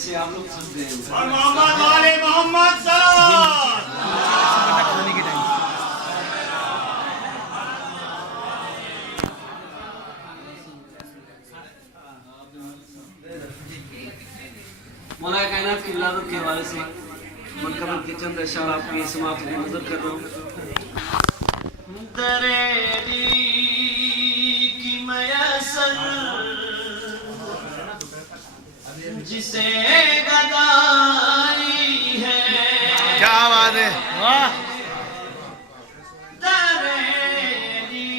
سے آپ لوگ سنتے ہیں اور محمد والے محمد صلوات مولا کائنات کی ولادت کے حوالے سے منقبل کے چند اشعار آپ کی سماعت میں نظر کر رہا ہوں. دریری کی میسر جسے گدائی ہے. کیا بات ہے، واہ. دریری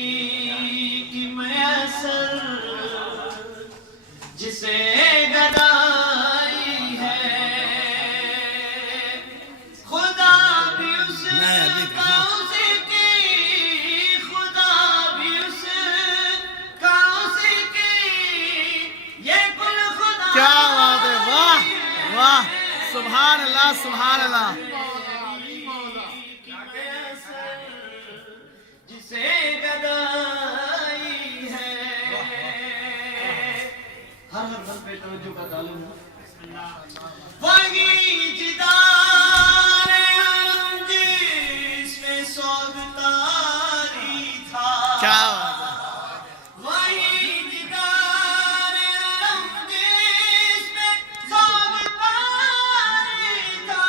کی میسر جسے گدائی ہے. خدا بھی اس کا اسی کی، خدا بھی اس کا اسی کی، یہ کل خدا کیا بات ہے، واہ واہ. سبحان اللہ سبحان اللہ. جسے گدائی ہے. ہر حرف پہ توجہ کا تعلق ہے. وہی جدار عالم جس میں سوگتاری تھا. کیا بات ہے. وہی جدار عالم جس میں سوگتاری تھا.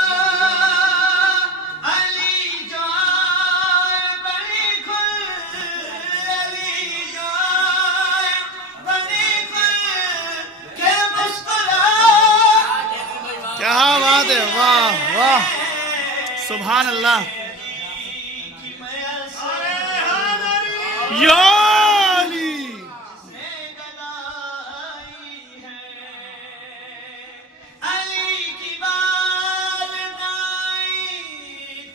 علی جو آئے بڑی کھل، علی جو آئے بڑی کھل کے مسکرا. کیا بات ہے، واہ واہ. سبحان اللہ. یا علی. علی کی والدائی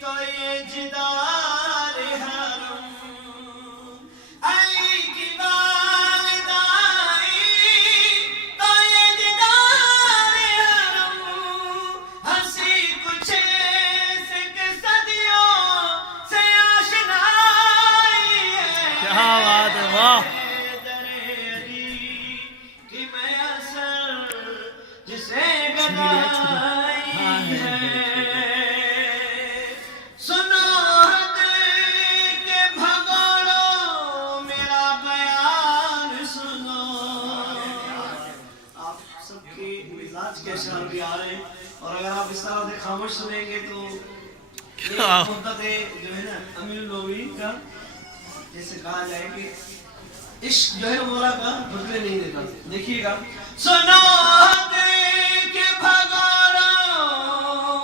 تو یہ جدار حرم. علی کی والدائی تو یہ جدار حرم. ہنسی کچھ ایسے کہ صدیوں سے آشنائی ہے. کیا بات ہے، واہ. کی میسر جسے گدائی ہے. سنو حد کے بھگوڑو میرا بیان سنو. آپ سب کے مزاج کے اشعار بھی آ رہے ہیں، اور اگر آپ اس طرح سے خاموش سنیں گے تو یہ مدت جو ہے نا امیر المومنین کا جیسے کہا جائے کہ عشق جو ہے مولا کا بدلے نہیں دیتا. دیکھیے گا. سنو کہ بھگوڑو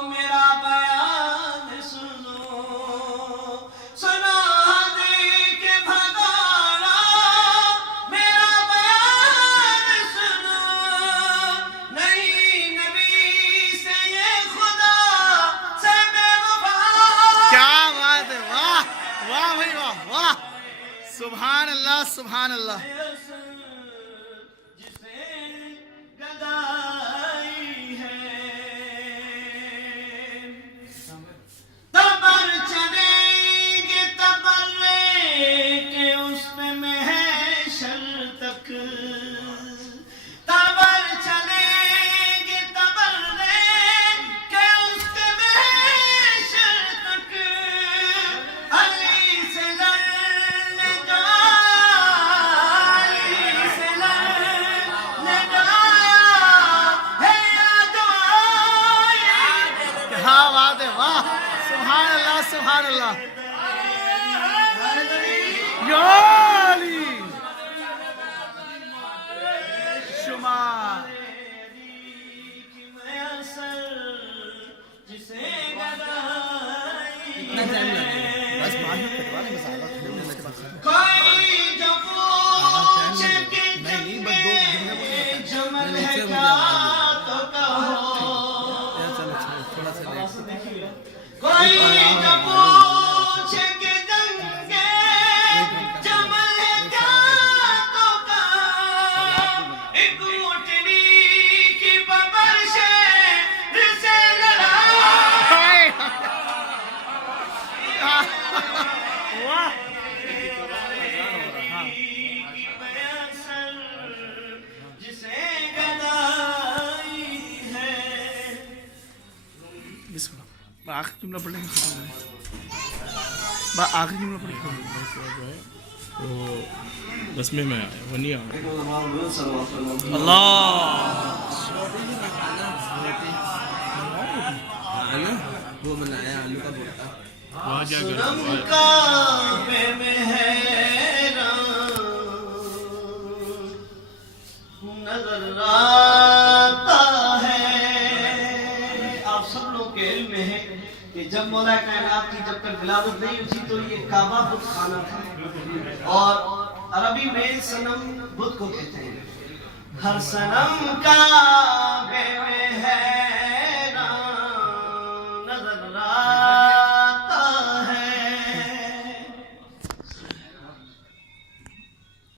میرا بیان سنو. سنو کہ بھگوڑو میرا بیان سنو. نہیں نبی سے یہ خدا سے بے وفا. کیا بات ہے، واہ واہ بھائی واہ واہ. سبحان اللہ سبحان اللہ. جسے گدائی ہے. تبر چلیں گے تبرے کے اس میں محشر تک. تبر چلیں گے تبرے کے اس میں محشر تک. علی سے لڑنے جایا، علی سے لڑنے جایا ہے یاد آیا. کیا بات ہے، واہ. سبحان اللہ سبحان اللہ. یا علی. شمار. کی میسر جسے گدائی ہے. کوئی جو پوچھے کہ جنگ جمل ہے کیا تو کہو. کوئی جو پوچھے کہ جنگ جمل بسم اللہ آخری جملہ پڑھ لیں گے ختم کریں آخری جملہ پڑھ لیں وہ بس میں آیا وہ نہیں آیا اللہ وہ بنایا آلو کا بوٹا وہاں جا کر سنم کعبے میں حیران نظر آتا ہے. آپ سب لوگ کے علم میں ہے کہ جب مولا کائنات کی جب تک ولادت نہیں ہوئی تو یہ کعبہ بت خانہ تھا اور عربی میں صنم بت کو کہتے ہیں. ہر صنم کعبے میں ہے